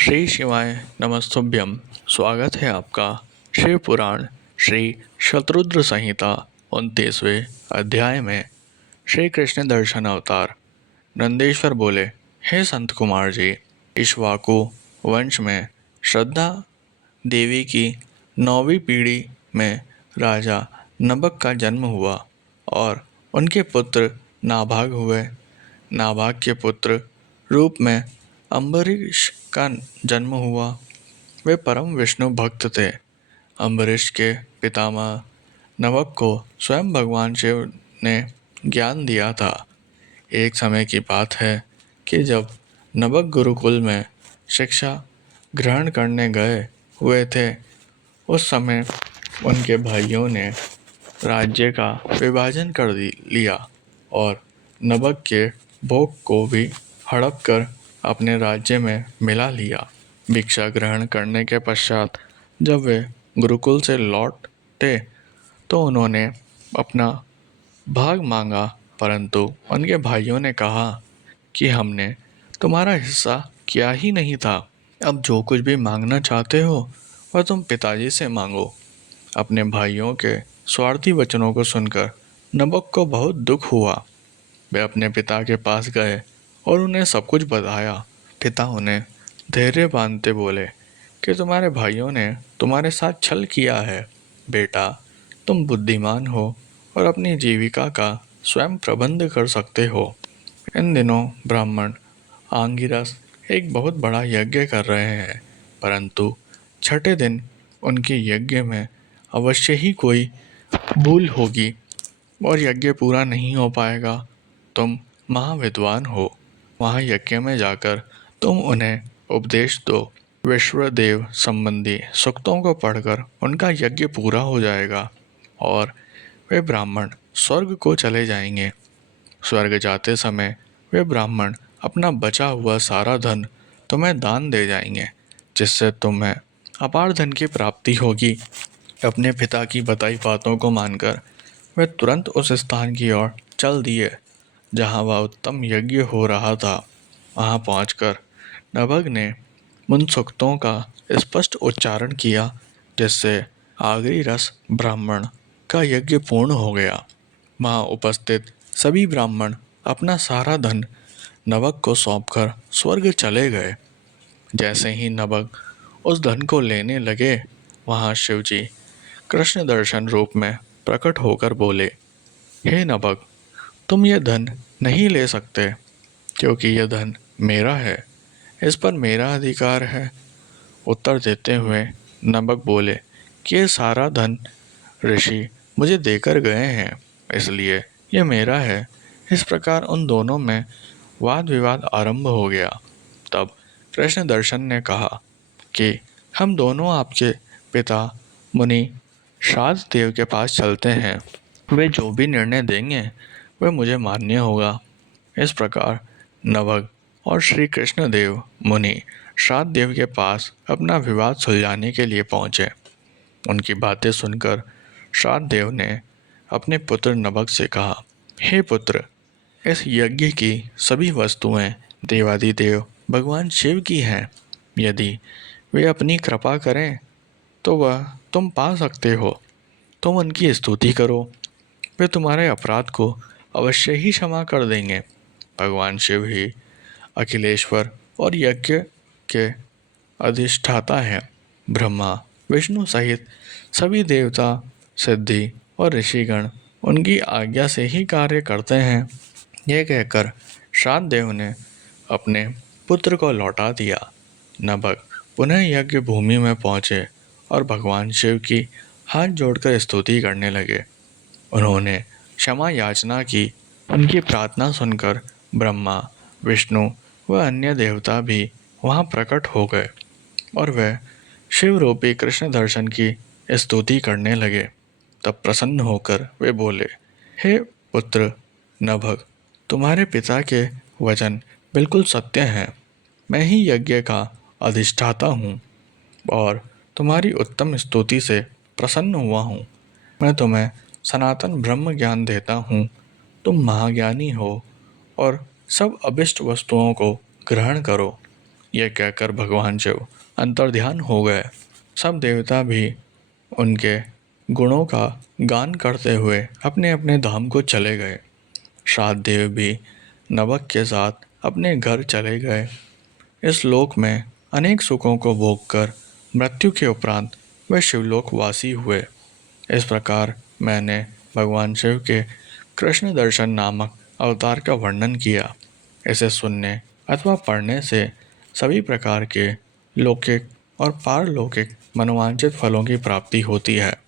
श्री शिवाय नमस्तुभ्यम। स्वागत है आपका शिव पुराण श्री शतरुद्र संहिता 29वें अध्याय में। श्री कृष्ण दर्शन अवतार। नंदेश्वर बोले, हे संत कुमार जी, इक्ष्वाकु वंश में श्रद्धा देवी की 9वीं पीढ़ी में राजा नबक का जन्म हुआ और उनके पुत्र नाभाग हुए। नाभाग के पुत्र रूप में अम्बरीश का जन्म हुआ। वे परम विष्णु भक्त थे। अम्बरीश के पितामह नवक को स्वयं भगवान शिव ने ज्ञान दिया था। एक समय की बात है कि जब नवक गुरुकुल में शिक्षा ग्रहण करने गए हुए थे, उस समय उनके भाइयों ने राज्य का विभाजन कर लिया और नवक के भोग को भी हड़प कर अपने राज्य में मिला लिया। भिक्षा ग्रहण करने के पश्चात जब वे गुरुकुल से लौटे तो उन्होंने अपना भाग मांगा, परंतु उनके भाइयों ने कहा कि हमने तुम्हारा हिस्सा किया ही नहीं था। अब जो कुछ भी मांगना चाहते हो वह तुम पिताजी से मांगो। अपने भाइयों के स्वार्थी वचनों को सुनकर नबक को बहुत दुख हुआ। वे अपने पिता के पास गए और उन्हें सब कुछ बताया। पिता उन्हें धैर्य बांधते बोले कि तुम्हारे भाइयों ने तुम्हारे साथ छल किया है। बेटा, तुम बुद्धिमान हो और अपनी जीविका का स्वयं प्रबंध कर सकते हो। इन दिनों ब्राह्मण आंगिरस एक बहुत बड़ा यज्ञ कर रहे हैं, परंतु छठे दिन उनके यज्ञ में अवश्य ही कोई भूल होगी और यज्ञ पूरा नहीं हो पाएगा। तुम महाविद्वान हो, वहाँ यज्ञ में जाकर तुम उन्हें उपदेश दो। विश्वदेव संबंधी सूक्तों को पढ़कर उनका यज्ञ पूरा हो जाएगा और वे ब्राह्मण स्वर्ग को चले जाएंगे। स्वर्ग जाते समय वे ब्राह्मण अपना बचा हुआ सारा धन तुम्हें दान दे जाएंगे, जिससे तुम्हें अपार धन की प्राप्ति होगी। अपने पिता की बताई बातों को मानकर वे तुरंत उस स्थान की ओर चल दिए जहाँ वह उत्तम यज्ञ हो रहा था। वहाँ पहुंचकर नभग ने उन सूक्तों का स्पष्ट उच्चारण किया, जिससे आगरी रस ब्राह्मण का यज्ञ पूर्ण हो गया। वहाँ उपस्थित सभी ब्राह्मण अपना सारा धन नभग को सौंपकर स्वर्ग चले गए। जैसे ही नभग उस धन को लेने लगे, वहाँ शिवजी कृष्ण दर्शन रूप में प्रकट होकर बोले, हे नभग, तुम ये धन नहीं ले सकते, क्योंकि यह धन मेरा है, इस पर मेरा अधिकार है। उत्तर देते हुए नभग बोले कि ये सारा धन ऋषि मुझे देकर गए हैं, इसलिए यह मेरा है। इस प्रकार उन दोनों में वाद विवाद आरंभ हो गया। तब कृष्ण दर्शन ने कहा कि हम दोनों आपके पिता मुनि शाद देव के पास चलते हैं। वे जो भी निर्णय देंगे वह मुझे मान्य होगा। इस प्रकार नभग और श्री कृष्ण देव मुनि शाद देव के पास अपना विवाद सुलझाने के लिए पहुँचे। उनकी बातें सुनकर शाद देव ने अपने पुत्र नभग से कहा, हे पुत्र, इस यज्ञ की सभी वस्तुएं देवादिदेव भगवान शिव की हैं। यदि वे अपनी कृपा करें तो वह तुम पा सकते हो। तुम उनकी स्तुति करो, वे तुम्हारे अपराध को अवश्य ही क्षमा कर देंगे। भगवान शिव ही अखिलेश्वर और यज्ञ के अधिष्ठाता हैं। ब्रह्मा विष्णु सहित सभी देवता, सिद्धि और ऋषिगण उनकी आज्ञा से ही कार्य करते हैं। यह कहकर शाद देव ने अपने पुत्र को लौटा दिया। नभग पुनः यज्ञ भूमि में पहुँचे और भगवान शिव की हाथ जोड़कर स्तुति करने लगे। उन्होंने क्षमा याचना की। उनकी प्रार्थना सुनकर ब्रह्मा, विष्णु व अन्य देवता भी वहाँ प्रकट हो गए और वे शिव रूपी कृष्ण दर्शन की स्तुति करने लगे। तब प्रसन्न होकर वे बोले, हे पुत्र नभग, तुम्हारे पिता के वचन बिल्कुल सत्य हैं। मैं ही यज्ञ का अधिष्ठाता हूँ और तुम्हारी उत्तम स्तुति से प्रसन्न हुआ हूँ। मैं तुम्हें सनातन ब्रह्म ज्ञान देता हूँ। तुम महाज्ञानी हो और सब अभिष्ट वस्तुओं को ग्रहण करो। यह कहकर भगवान शिव अंतर्ध्यान हो गए। सब देवता भी उनके गुणों का गान करते हुए अपने अपने धाम को चले गए। श्राद्ध देव भी नवक के साथ अपने घर चले गए। इस लोक में अनेक सुखों को भोगकर मृत्यु के उपरांत वे शिवलोक वासी हुए। इस प्रकार मैंने भगवान शिव के कृष्ण दर्शन नामक अवतार का वर्णन किया। इसे सुनने अथवा पढ़ने से सभी प्रकार के लौकिक और पारलौकिक मनोवांछित फलों की प्राप्ति होती है।